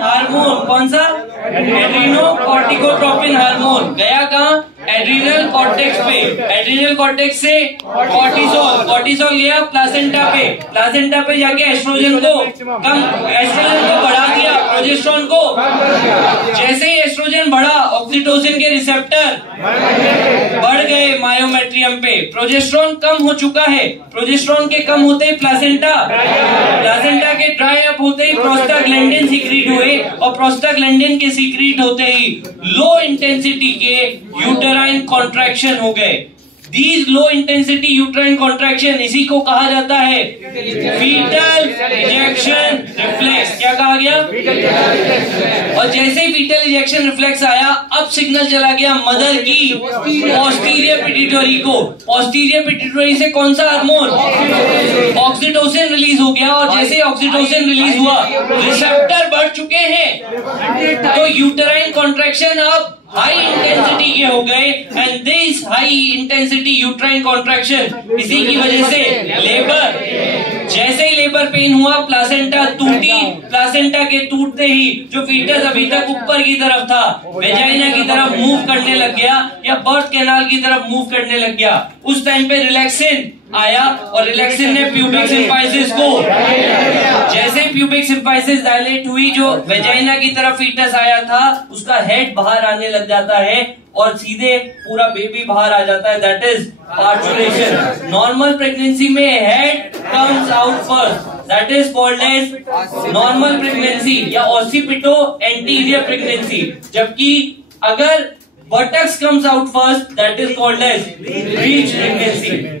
Hormone, कौन सा? एड्रीनोकॉर्टिकोट्रोपिन hormone गया कहाँ? एड्रीनल कॉर्टेक्स पे, एड्रीनल कॉर्टेक्स से कॉर्टिसोल, कॉर्टिसोल गया प्लासेंटा पे जाके एस्ट्रोजन को बढ़ा दिया, प्रोजेस्टेरोन को। जैसे ही एस्ट्रोजन बढ़ा, ऑक्सीटोसिन के रिसेप्टर बढ़ गए मायोमेट्रियम पे, प्रोजेस्टेरोन कम हो चुका है। प्रोजेस्टेरोन के कम होते ही प्लासेंटा के ड्राई अप होते ही प्रोस्टाग्लैंडिन सीक्रेट हुए, और प्रोस्टाग्लैंडिन के सीक्रेट होते ही लो इंटेंसिटी के यूटेराइन कॉन्ट्रैक्शन हो गए। These low intensity uterine contraction, इसी को कहा जाता है फीटल इजेक्शन रिफ्लेक्स। क्या कहा गया? और जैसे ही फीटल इजेक्शन रिफ्लेक्स आया, अब सिग्नल चला गया मदर की पोस्टीरियर पिट्यूटरी को। पोस्टीरियर पिट्यूटरी से कौन सा हार्मोन? ऑक्सीटोसिन रिलीज हो गया, और जैसे ही ऑक्सीटोसिन रिलीज हुआ, रिसेप्टर बढ़ चुके हैं, तो यूटेराइन कॉन्ट्रैक्शन अब हाई इंटेंसिटी के हो गए। And this high intensity uterine contraction, इसी की वजह से लेबर, जैसे ही लेबर पेन हुआ, प्लासेंटा टूटी, प्लासेंटा के टूटते ही जो फीटस अभी तक ऊपर की तरफ था, वेजाइना की तरफ मूव करने लग गया, या बर्थ कैनाल की तरफ मूव करने लग गया। उस टाइम पे रिलैक्सिन आया, और रिलैक्सिन ने प्यूबिक सिम्फाइसिस को, जैसे प्यूबिक सिम्फाइसिस डायलेट हुई, जो वेजाइना की तरफ फीटस आया था, उसका हेड बाहर आने लग जाता है, और सीधे पूरा बेबी बाहर आ जाता है। That is parturition. Normal pregnancy में head comes out first, that is called as normal pregnancy या ऑसिपिटो एंटीरियर प्रेगनेंसी। जबकि अगर buttocks comes out first, that is called as breech pregnancy.